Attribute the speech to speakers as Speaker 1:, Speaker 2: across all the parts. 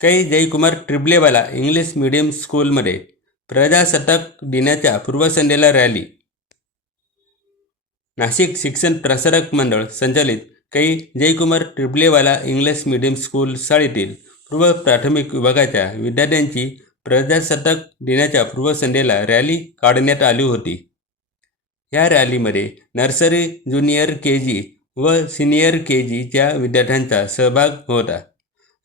Speaker 1: काही Jaykumar ट्रिबलेवाला English medium स्कूलमध्ये प्रजासत्ताक दिनाच्या पूर्वसंध्येला रॅली. नाशिक शिक्षण प्रसारक मंडळ संचालित काही जयकुमार ट्रिबलेवाला इंग्लिश मिडियम स्कूल शाळेतील पूर्व प्राथमिक विभागाच्या विद्यार्थ्यांची प्रजासत्ताक दिनाच्या पूर्वसंध्येला रॅली काढण्यात आली होती. या रॅलीमध्ये नर्सरी ज्युनियर के जी व सिनियर के जीच्या विद्यार्थ्यांचा सहभाग होता.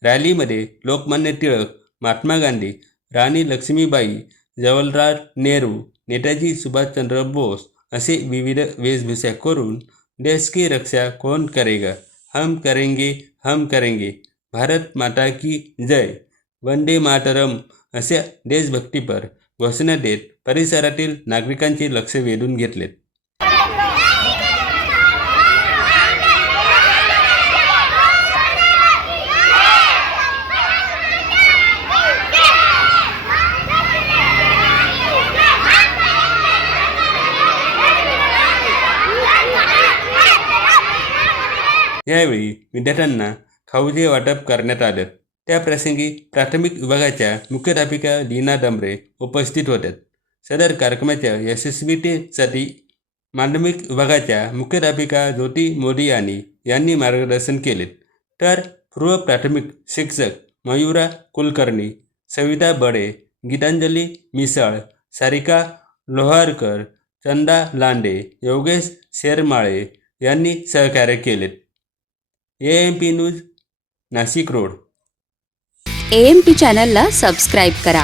Speaker 1: रॅलीमध्ये लोकमान्य टिळक महात्मा गांधी राणी लक्ष्मीबाई जवाहरलाल नेहरू नेताजी सुभाषचंद्र बोस असे विविध वेशभूषा करून देश की रक्षा कौन करेगा? हम करेंगे हम करेंगे. भारत माता की जय. वंदे मातरम अशा देशभक्तीपर घोषणा देत परिसरातील नागरिकांचे लक्ष वेधून घेतलेत. यावेळी विद्यार्थ्यांना खाऊचे वाटप करण्यात आले. त्याप्रसंगी प्राथमिक विभागाच्या मुख्याध्यापिका लीना दमरे उपस्थित होत्या. सदर कार्यक्रमाच्या यशस्वीतेसाठी माध्यमिक विभागाच्या मुख्याध्यापिका ज्योती मोदी यांनी यांनी मार्गदर्शन केले. तर पूर्व प्राथमिक शिक्षक मयुरा कुलकर्णी सविता बडे गीतांजली मिसाळ सारिका लोहारकर चंदा लांडे योगेश शेरमाळे यांनी सहकार्य केलेत A M P news Nashik road
Speaker 2: A M P चॅनलला सबस्क्राईब करा.